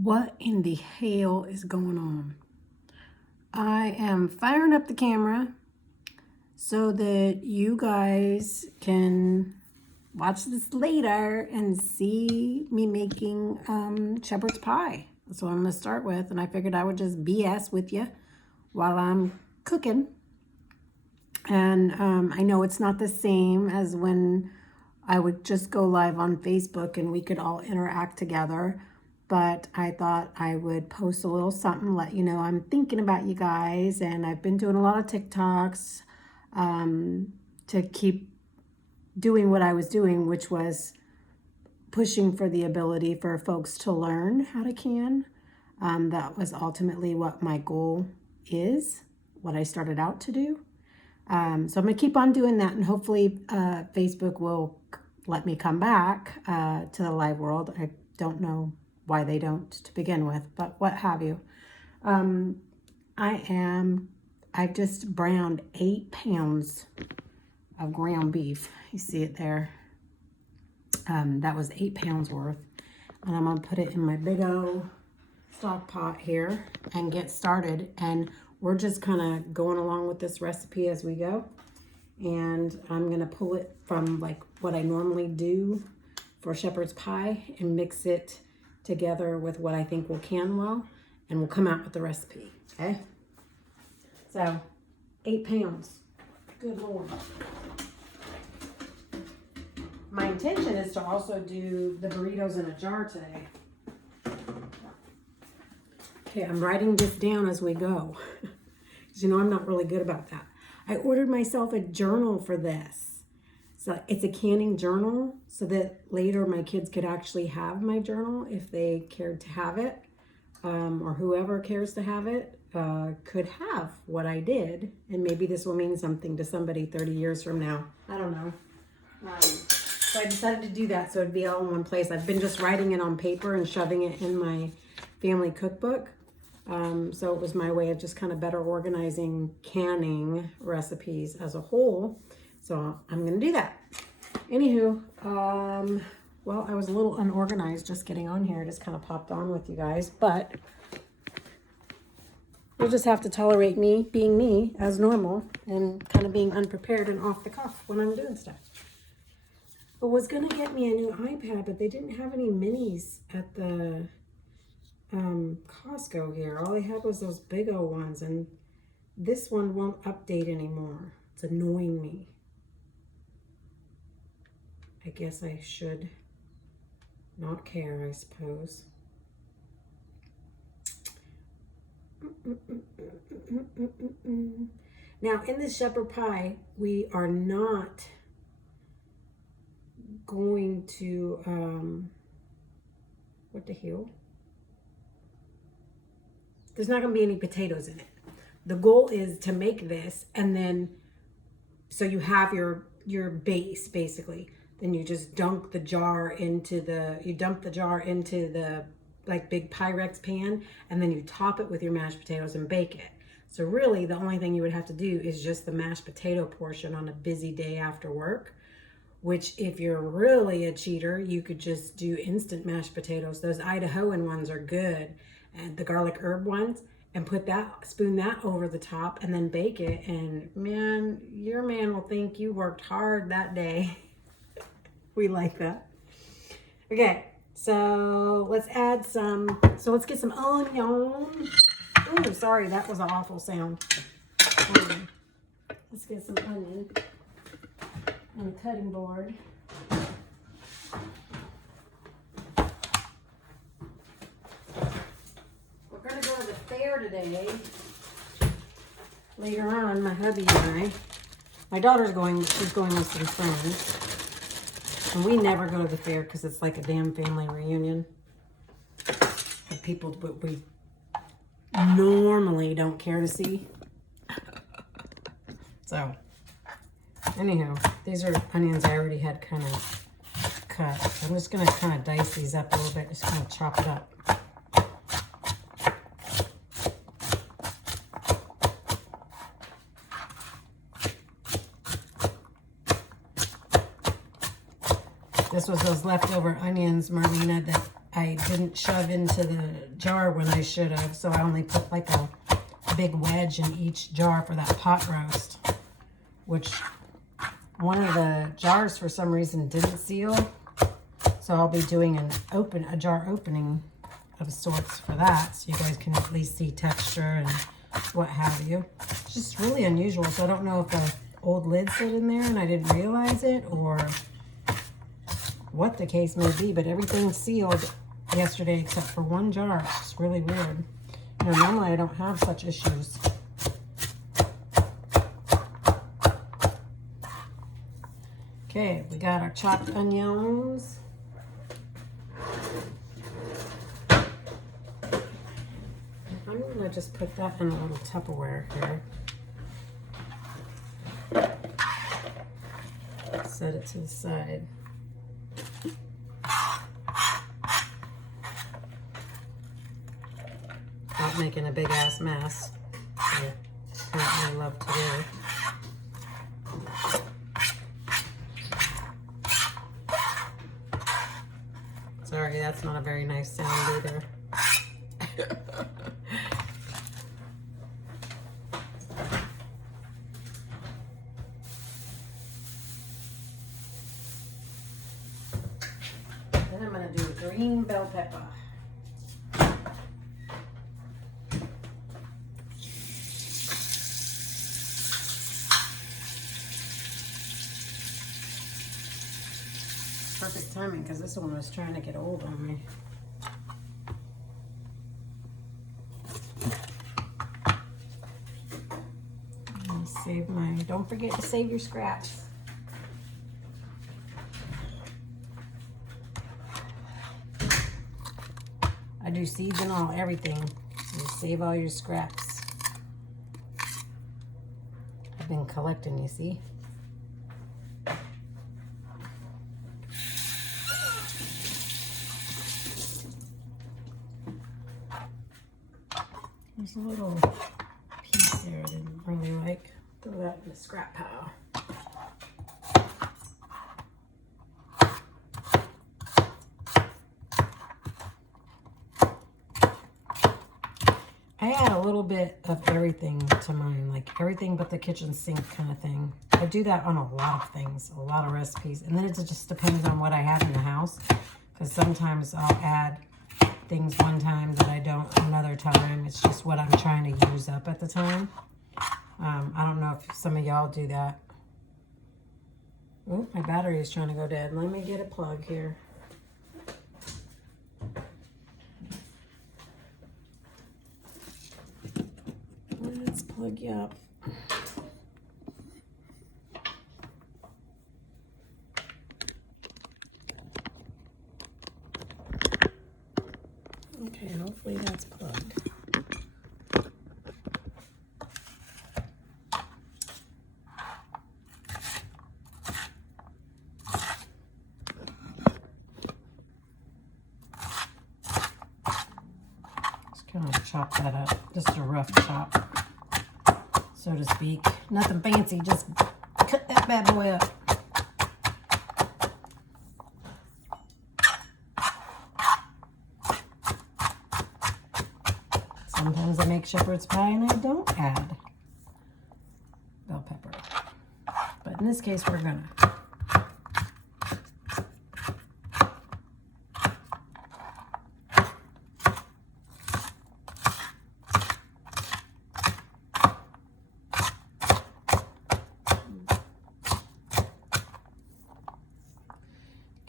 What in the hell is going on? I am firing up the camera so that you guys can watch this later and see me making shepherd's pie. That's what I'm going to start with, and I figured I would just BS with you while I'm cooking. And I know it's not the same as when I would just go live on Facebook and we could all interact together. But I thought I would post a little something, let you know I'm thinking about you guys. And I've been doing a lot of TikToks to keep doing what I was doing, which was pushing for the ability for folks to learn how to can. That was ultimately what my goal is, what I started out to do. So I'm going to keep on doing that, and hopefully Facebook will let me come back to the live world. I don't know why they don't to begin with, but what have you. I've just browned 8 pounds of ground beef. You see it there. That was 8 pounds worth. And I'm going to put it in my big old stock pot here and get started. And we're just kind of going along with this recipe as we go. And I'm going to pull it from like what I normally do for shepherd's pie and mix it together with what I think will can well. And we'll come out with the recipe, okay? So, 8 pounds. Good Lord. My intention is to also do the burritos in a jar today. Okay, I'm writing this down as we go. Because you know I'm not really good about that. I ordered myself a journal for this. So it's a canning journal so that later my kids could actually have my journal if they cared to have it. Or whoever cares to have it could have what I did. And maybe this will mean something to somebody 30 years from now. I don't know. So I decided to do that so it'd be all in one place. I've been just writing it on paper and shoving it in my family cookbook. So it was my way of just kind of better organizing canning recipes as a whole. So I'm going to do that. Anywho, well, I was a little unorganized just getting on here. I just kind of popped on with you guys, but you'll just have to tolerate me being me as normal and kind of being unprepared and off the cuff when I'm doing stuff. I was going to get me a new iPad, but they didn't have any minis at the Costco here. All they had was those big old ones, and this one won't update anymore. It's annoying me. I guess I should not care, I suppose. Now, in this shepherd pie, we are not going to, what the hell? There's not going to be any potatoes in it. The goal is to make this, and then, so you have your base, basically. Then you just dump the jar into the like big Pyrex pan, and then you top it with your mashed potatoes and bake it. So really the only thing you would have to do is just the mashed potato portion on a busy day after work, which if you're really a cheater, you could just do instant mashed potatoes. Those Idahoan ones are good, and the garlic herb ones, and spoon that over the top and then bake it. And man, your man will think you worked hard that day. We like that. Okay, so let's add let's get some onion. Oh, sorry, that was an awful sound. Let's get some onion on a cutting board. We're gonna go to the fair today. Later on, my hubby and I. My daughter's she's going with some friends. And we never go to the fair because it's like a damn family reunion of people that we normally don't care to see. So, anyhow, these are onions I already had kind of cut. I'm just going to kind of dice these up a little bit, just kind of chop it up. This was those leftover onions, Marlena, that I didn't shove into the jar when I should have, so I only put like a big wedge in each jar for that pot roast, which one of the jars for some reason didn't seal, so I'll be doing a jar opening of sorts for that, so you guys can at least see texture and what have you. It's just really unusual, so I don't know if the old lid slid in there and I didn't realize it, or what the case may be, but everything sealed yesterday except for one jar. It's really weird. You know, normally I don't have such issues. Okay, we got our chopped onions. I'm gonna just put that in a little Tupperware here. Set it to the side. Not making a big ass mess. I apparently love to do. Sorry, that's not a very nice sound either. Then I'm going to do a green bell pepper. Perfect timing because this one was trying to get old on me. Save my, don't forget to save your scraps. I do seeds and all, everything. You save all your scraps. I've been collecting, you see. There's a little piece there I didn't really like. Throw that in the scrap pile. I add a little bit of everything to mine, like everything but the kitchen sink kind of thing. I do that on a lot of things, a lot of recipes. And then it just depends on what I have in the house. Because sometimes I'll add things one time that I don't another time. It's just what I'm trying to use up at the time. I don't know if some of y'all do that. Oh, my battery is trying to go dead. Let me get a plug here. Let's plug you up. Okay, hopefully that's plugged. Kind of chop that up, just a rough chop, so to speak. Nothing fancy, just cut that bad boy up. Sometimes I make shepherd's pie and I don't add bell pepper, but in this case we're gonna.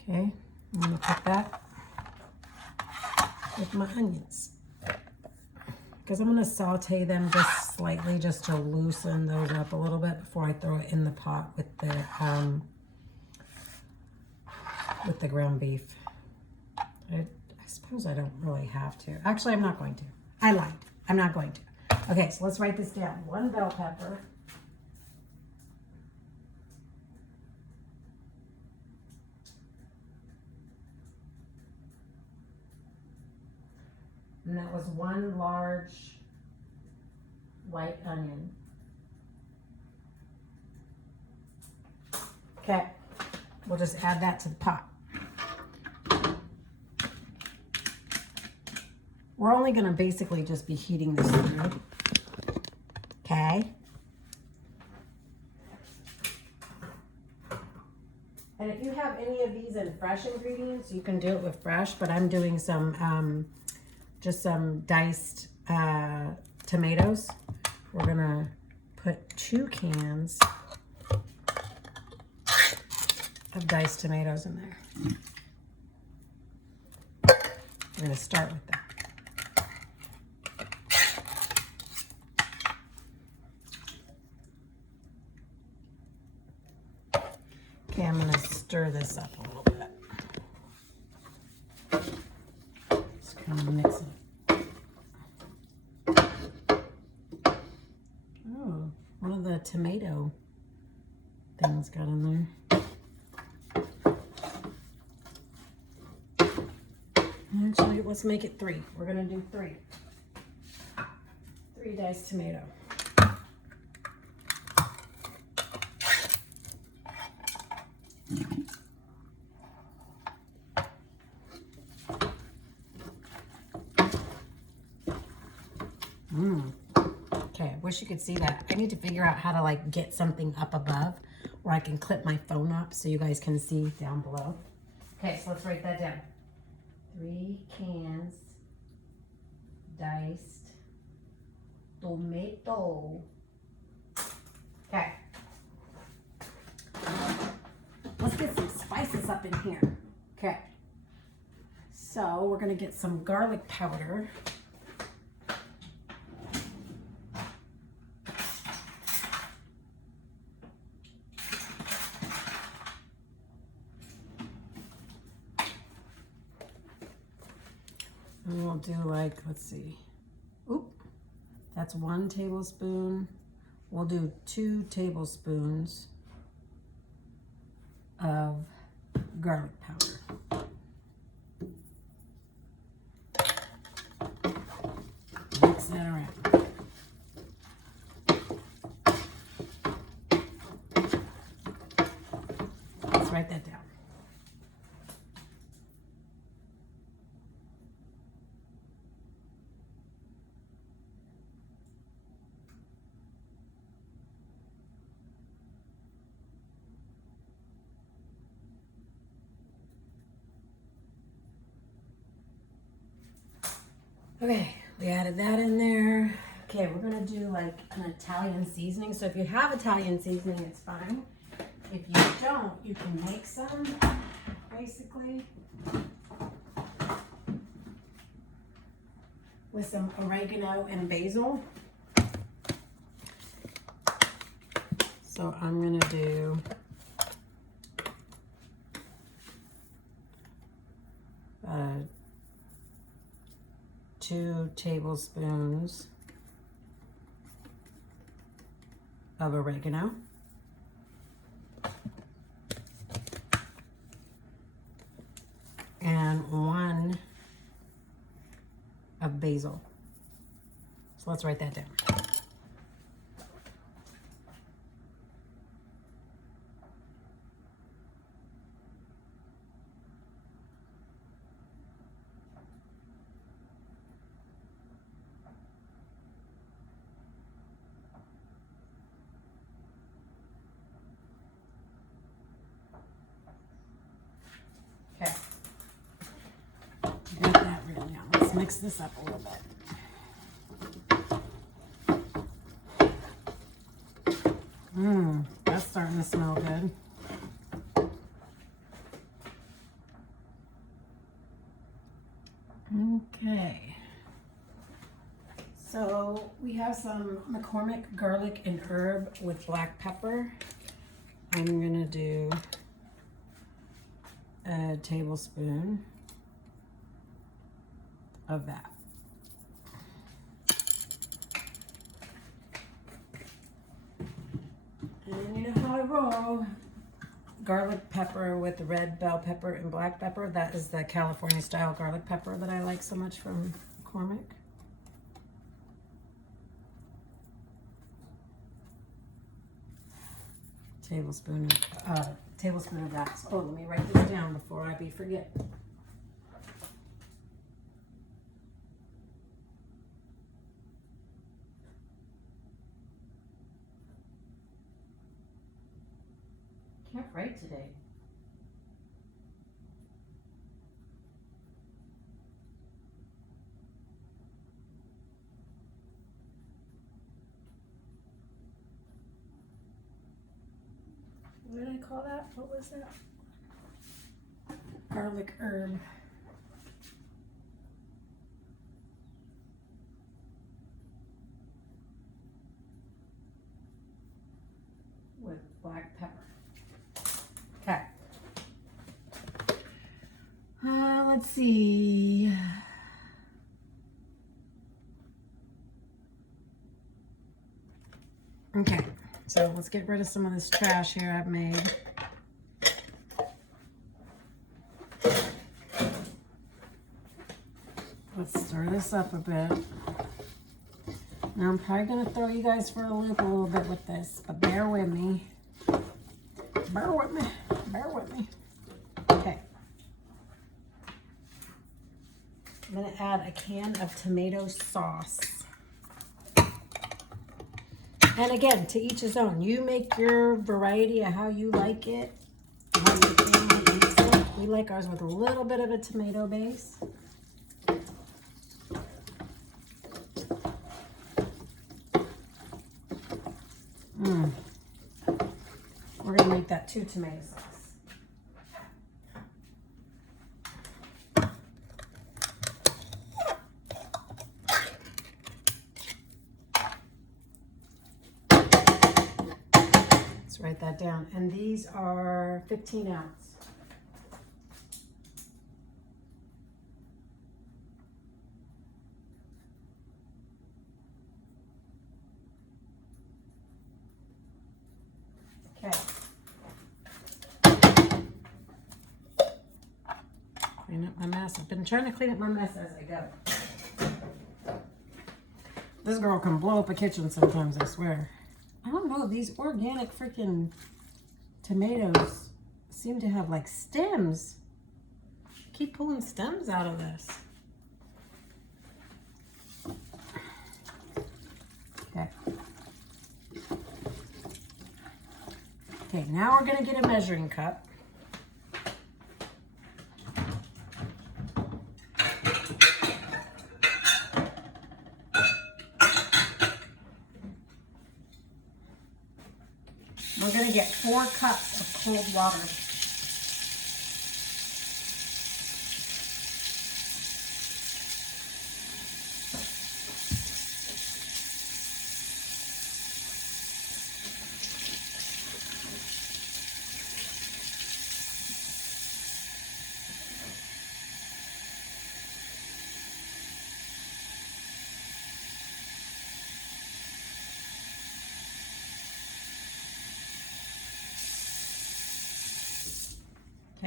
Okay, I'm going to put that with my onions because I'm going to saute them just slightly just to loosen those up a little bit before I throw it in the pot with the ground beef. I suppose I don't really have to. Actually, I'm not going to. I lied. I'm not going to. Okay, so let's write this down. 1 bell pepper. And that was 1 large white onion. Okay, we'll just add that to the pot. We're only going to basically just be heating this through. Okay. And if you have any of these in fresh ingredients, you can do it with fresh, but I'm doing some, just some diced tomatoes. We're gonna put 2 cans of diced tomatoes in there. We're gonna start with that. Okay, I'm gonna stir this up a little bit. Just kind of mix it. Oh, one of the tomato things got in there. Actually, let's make it 3. We're gonna do 3. 3 diced tomato. Okay, I wish you could see that. I need to figure out how to like get something up above where I can clip my phone up so you guys can see down below. Okay, so let's write that down. 3 cans diced tomato. Okay. Let's get some spices up in here. Okay. So we're gonna get some garlic powder. And we'll do like, let's see. Oop, that's 1 tablespoon. We'll do 2 tablespoons of garlic powder. Mix that around. Let's write that down. Okay, we added that in there. Okay, we're gonna do like an Italian seasoning. So if you have Italian seasoning, it's fine. If you don't, you can make some, basically. With some oregano and basil. So I'm gonna do uh, 2 tablespoons of oregano. And 1 of basil. So let's write that down. Okay. Got that written down. Let's mix this up a little bit. That's starting to smell good. Okay. So we have some McCormick garlic and herb with black pepper. I'm gonna do a tablespoon of that. And you know how I roll. Garlic pepper with red bell pepper and black pepper. That is the California style garlic pepper that I like so much from McCormick. Tablespoon of that. Oh, let me write this down before I forget. Can't write today. What did I call that? What was that? Garlic herb. With black pepper. Okay. Let's see. Okay, so let's get rid of some of this trash here I've made. Let's stir this up a bit. Now I'm probably going to throw you guys for a loop a little bit with this, but bear with me. Bear with me. Bear with me. Okay. I'm going to add a can of tomato sauce. And again, to each his own. You make your variety of how you like it, how your family eats it. We like ours with a little bit of a tomato base. We're going to make that 2 tomato sauce. Let's write that down. And these are 15 ounce. Okay. Clean up my mess. I've been trying to clean up my mess as I go. This girl can blow up a kitchen sometimes, I swear. I don't know, these organic freaking tomatoes seem to have like stems. Keep pulling stems out of this. Okay. Okay, now we're gonna get a measuring cup. We're going to get 4 cups of cold water.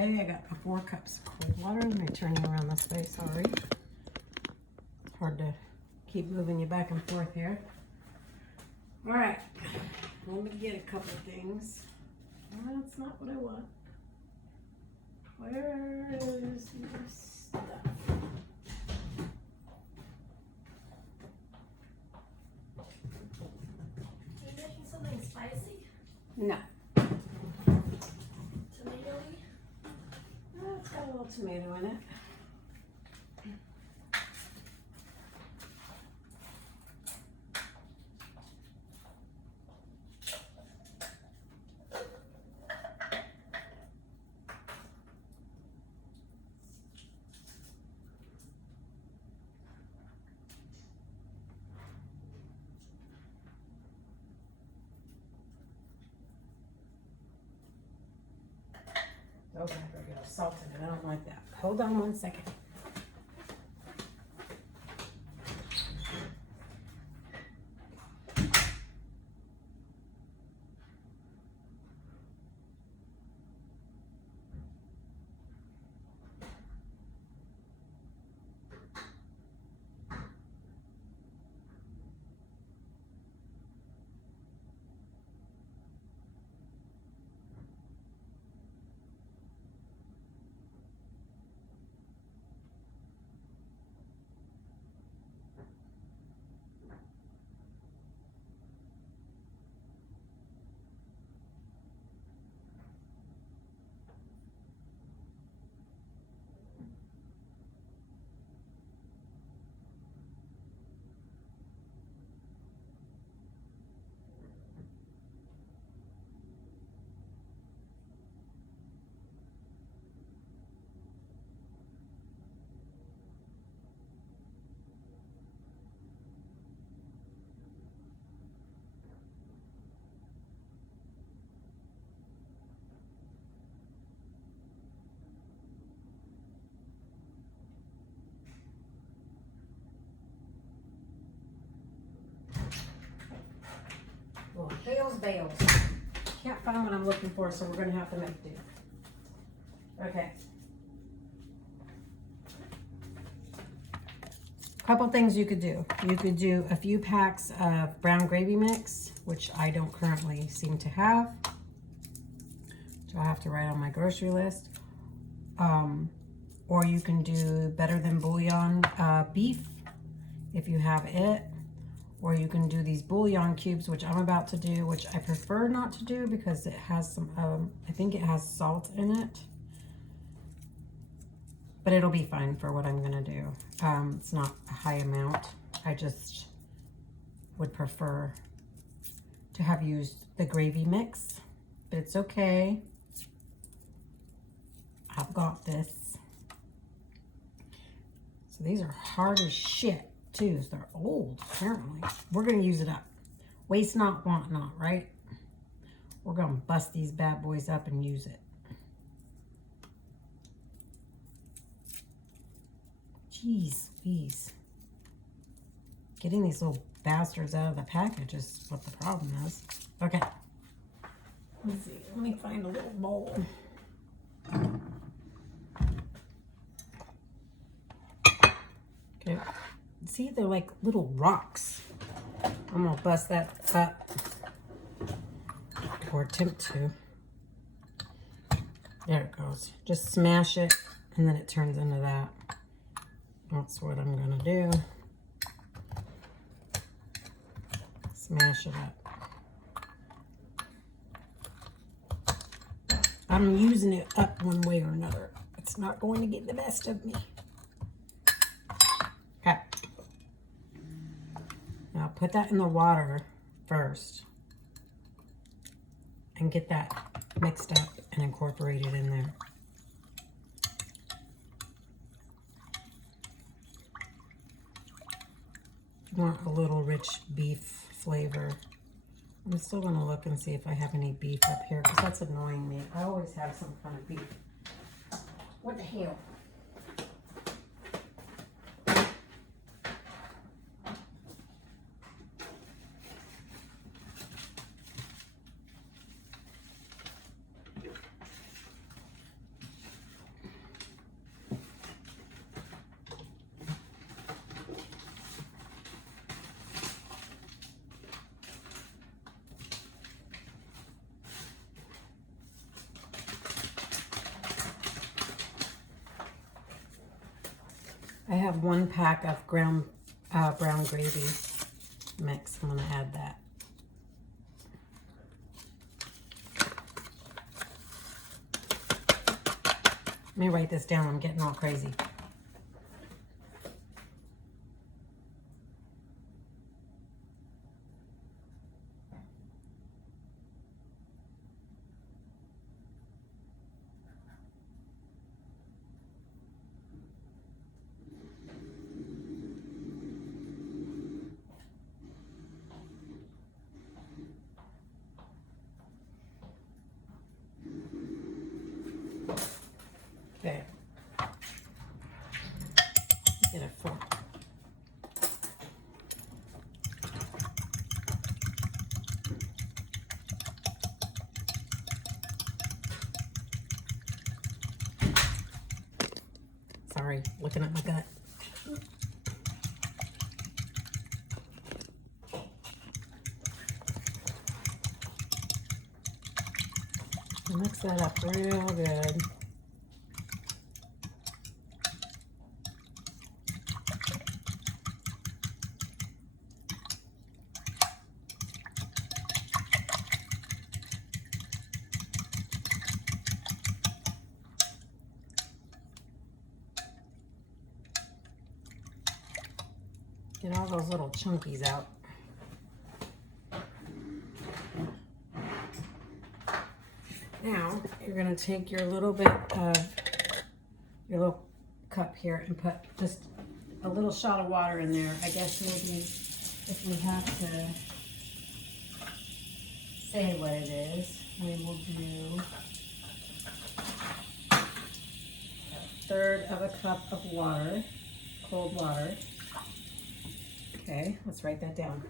Okay, I got 4 cups of cold water. Let me turn you around this way, sorry. It's hard to keep moving you back and forth here. All right, let me get a couple things. No, that's not what I want. Where is this stuff? Are you making something spicy? No. It's got a little tomato in it. Okay, there we go. Salt in it. I don't like that. Hold on 1 second. bales. Can't find what I'm looking for, so we're going to have to make do. Okay. Couple things you could do. You could do a few packs of brown gravy mix, which I don't currently seem to have. So I'll have to write on my grocery list. Or you can do better than bouillon beef if you have it. Or you can do these bouillon cubes, which I'm about to do, which I prefer not to do because it has some, I think it has salt in it. But it'll be fine for what I'm gonna do. It's not a high amount. I just would prefer to have used the gravy mix, but it's okay. I've got this. So these are hard as shit too. So they're old, apparently. We're gonna use it up. Waste not, want not, right? We're gonna bust these bad boys up and use it. Jeez, please. Getting these little bastards out of the package is what the problem is. Okay. Let's see. Let me find a little bowl. Okay. See, they're like little rocks. I'm gonna bust that up. Or attempt to. There it goes. Just smash it, and then it turns into that. That's what I'm gonna do. Smash it up. I'm using it up one way or another. It's not going to get the best of me. Okay. Now put that in the water first and get that mixed up and incorporated in there. Want a little rich beef flavor. I'm still going to look and see if I have any beef up here because that's annoying me. I always have some kind of beef. What the hell? I have 1 pack of brown gravy mix. I'm going to add that. Let me write this down. I'm getting all crazy. Okay. Get a fork. Sorry, looking at my gut. Mix that up real good. Get all those little chunkies out. Now, you're going to take your little bit of your little cup here and put just a little shot of water in there. I guess maybe if we have to say what it is, we will do 1/3 of a cup of water, cold water. Okay, let's write that down.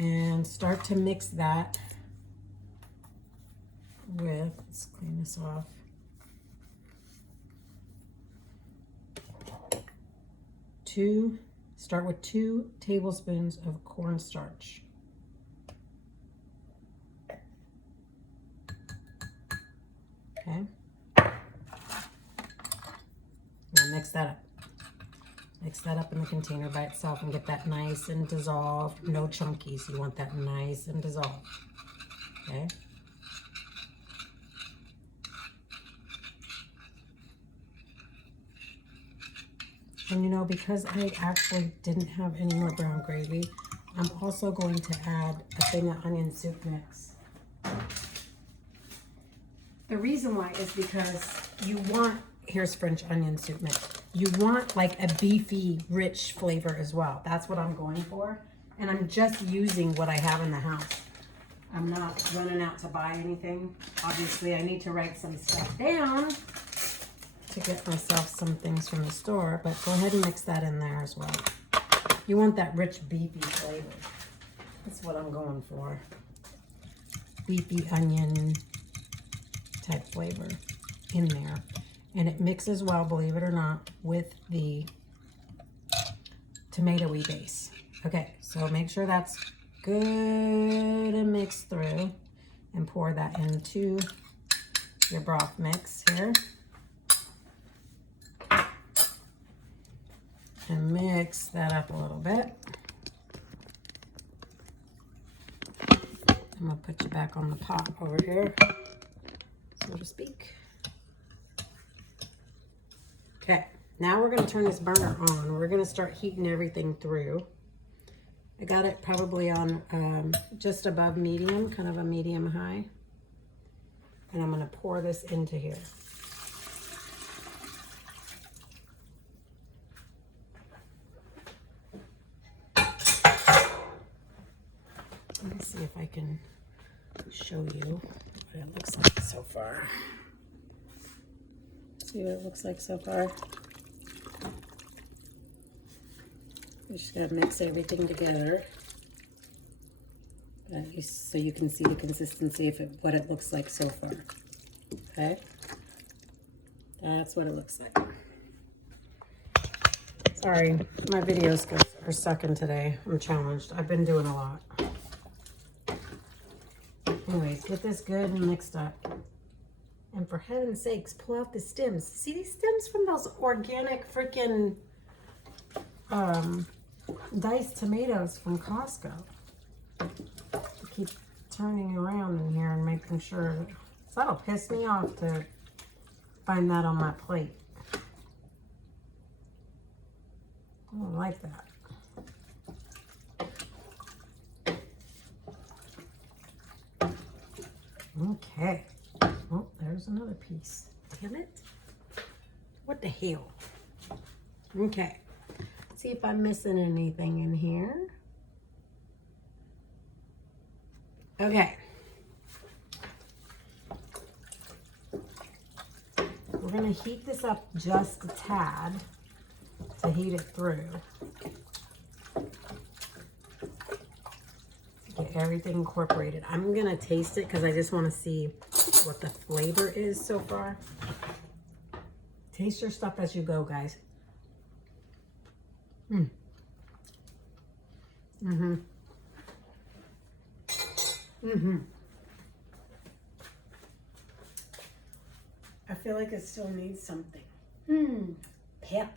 and start to mix that with, let's clean this off. Start with 2 tablespoons of cornstarch. Okay. Now mix that up. Mix that up in the container by itself and get that nice and dissolved. No chunkies. You want that nice and dissolved. Okay. And you know, because I actually didn't have any more brown gravy, I'm also going to add a thing of onion soup mix. The reason why is because you want, here's French onion soup mix. You want like a beefy, rich flavor as well. That's what I'm going for. And I'm just using what I have in the house. I'm not running out to buy anything. Obviously, I need to write some stuff down to get myself some things from the store, but go ahead and mix that in there as well. You want that rich beefy flavor. That's what I'm going for. Beefy onion type flavor in there. And it mixes well, believe it or not, with the tomatoey base. Okay, so make sure that's good and mixed through, and pour that into your broth mix here. And mix that up a little bit. I'm gonna put you back on the pot over here, so to speak. Okay, now we're gonna turn this burner on. We're gonna start heating everything through. I got it probably on just above medium, kind of a medium high. And I'm gonna pour this into here. Let me see if I can show you what it looks like so far. See what it looks like so far. You just gotta mix everything together, so you can see the consistency of it, what it looks like so far. Okay, that's what it looks like. Sorry, my videos are sucking today. I'm challenged. I've been doing a lot. Anyways, get this good and mixed up. And for heaven's sakes, pull out the stems. See these stems from those organic freaking diced tomatoes from Costco. I keep turning around in here and making sure. So that'll piss me off to find that on my plate. I don't like that. Okay. Oh, there's another piece. Damn it. What the hell? Okay. See if I'm missing anything in here. Okay. We're going to heat this up just a tad to heat it through. Get everything incorporated. I'm going to taste it because I just want to see what the flavor is so far. Taste your stuff as you go, guys. I feel like it still needs something. Pepper.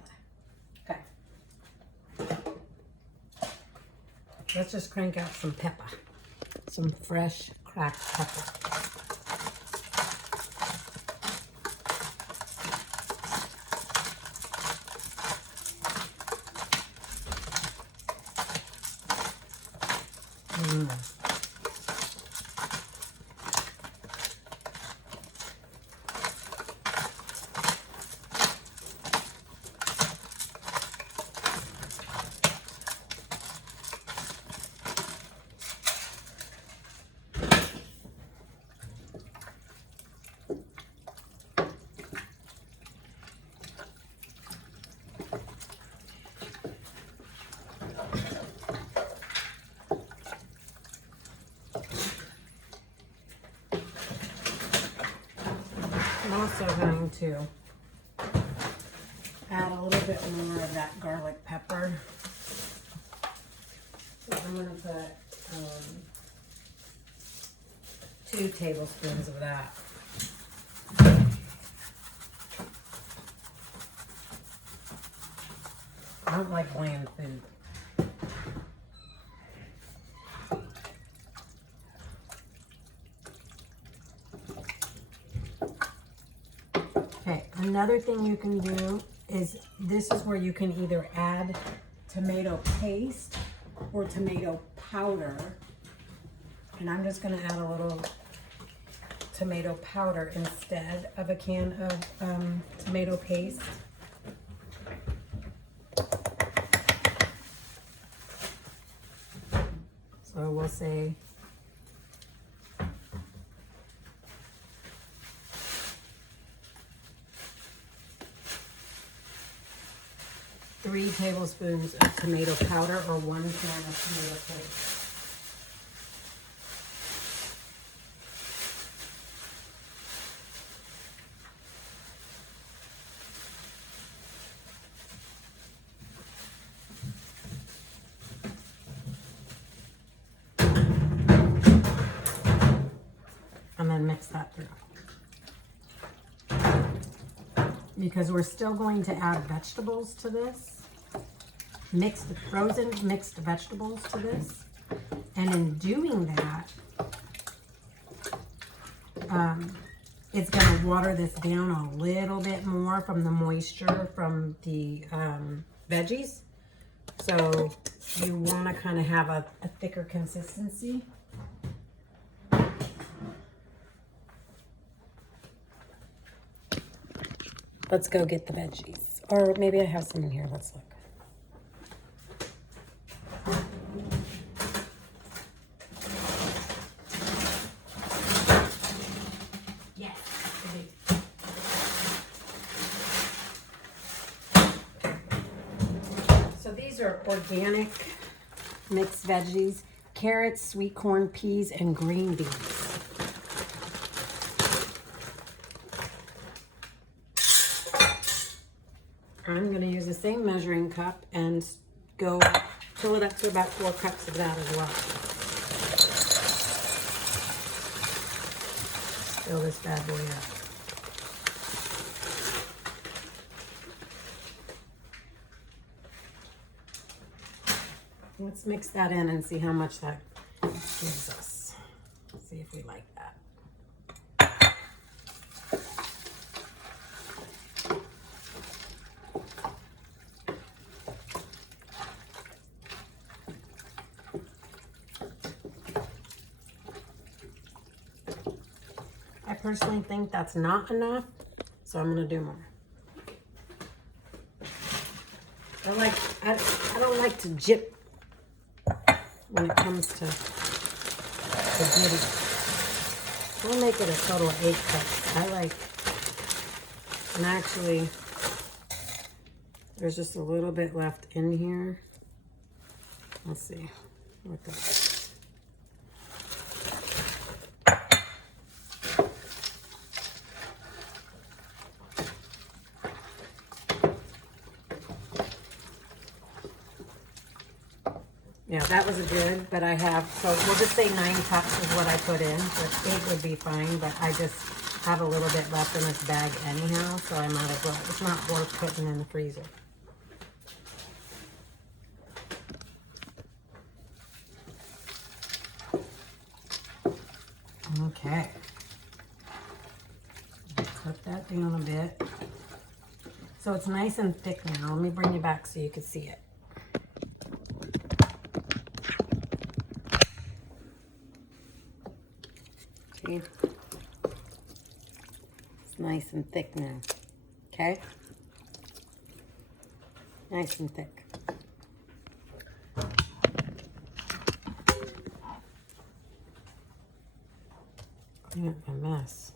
Okay. Let's just crank out some pepper. Some fresh cracked pepper. I'm also going to add a little bit more of that garlic pepper. So I'm going to put 2 tablespoons of that. I don't like bland food. Okay, another thing you can do is, this is where you can either add tomato paste or tomato powder. And I'm just gonna add a little tomato powder instead of a can of tomato paste. So we'll say 3 tablespoons of tomato powder or 1 can of tomato paste. And then mix that through. Because we're still going to add vegetables to this, frozen mixed vegetables to this. And in doing that, it's going to water this down a little bit more from the moisture from the veggies. So you want to kind of have a thicker consistency. Let's go get the veggies. Or maybe I have some in here. Let's look. Yes. So these are organic mixed veggies: carrots, sweet corn, peas, and green beans. I'm going to use the same measuring cup and go fill it up to about 4 cups of that as well. Fill this bad boy up. Let's mix that in and see how much that gives us. See if we like that. I personally think that's not enough, so I'm going to do more. I don't like to jip when it comes to spaghetti. We'll make it a total of 8 cups. I like, and actually, there's just a little bit left in here. Let's see what that. Yeah, that was good, but I have, so we'll just say 9 cups is what I put in, but 8 would be fine, but I just have a little bit left in this bag anyhow, so I might as well. It's not worth putting in the freezer. Okay. Put that down a bit. So it's nice and thick now. Let me bring you back so you can see it. See? It's nice and thick now. Okay? Nice and thick. Clean up my mess.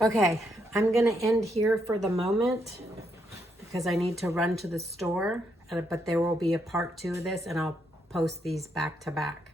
Okay, I'm gonna end here for the moment because I need to run to the store, but there will be a part 2 of this, and I'll post these back to back.